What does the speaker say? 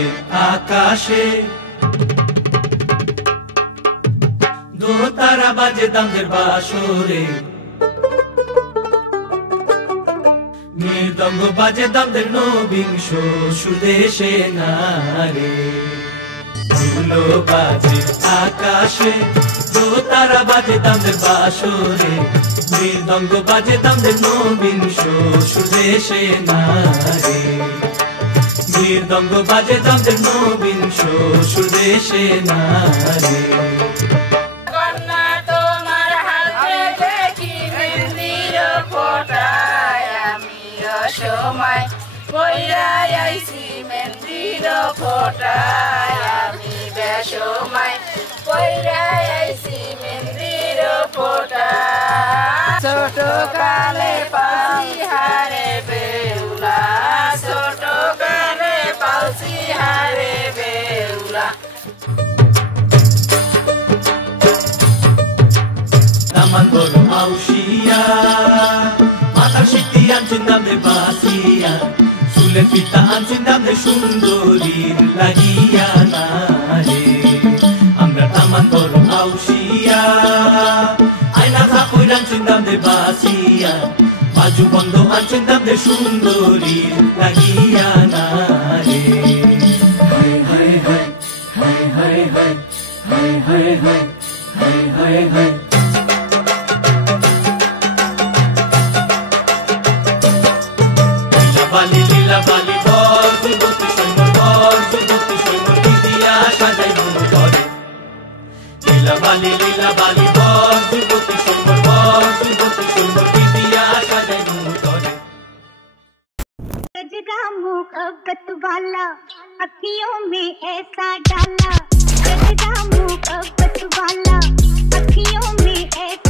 বাজে আকাশে, দোতারা বাজে দামদের বাসরে, মৃদঙ্গ বাজে দামদের নবিংশ সুদেশে নারে। ধুলো বাজে আকাশে, দোতারা বাজে দামদের বাসরে, মৃদঙ্গ বাজে দামদের নবিংশ সুদেশে নারে। মৃদঙ্গ বাজে দামদের নবিংশ সুদেশে নারে। কন্যা তোমার হাতে দেখি মেহেন্দির ফোঁটায়, আমি অসময় কইরা আইছি মেহেন্দির ফোঁটায়, আমি বেসময় কইরা আইছি মেহেন্দির ফোঁটায়। ছোট কালে পালছি হারে বেউলা, ছোট কালে পালছি হারে বেউলা। দামান বড় মাউসিয়া, মাথার সিদ্ধি আনছেন দামদের বাসিয়া, চুলের পিতা আনছেন দামদের সুন্দরীর লাগিয়া না রে। আমরা দামান বড় মাউসিয়া, আয়না খাপই আনছেন দামদের বাসিয়া, বাজু বন্ধ আনছেন দামদের সুন্দরীর লাগিয়া না রে। হায় হায় হায় হায় হায় হায় হায় হায় হায় হায় হায় হায়। বালি লীলা বালি বর যুবতী সৈন্যর বর, যুবতী সৈন্যর বিদিয়া সাজাই মন করে। লীলা বালি বর যুবতী সৈন্যর বর, যুবতী সৈন্যর বিদিয়া সাজাই মন করে। गजरा मोहब्बत वाला अखियों में ऐसा डाला, गजरा मोहब्बत वाला अखियों में ऐसा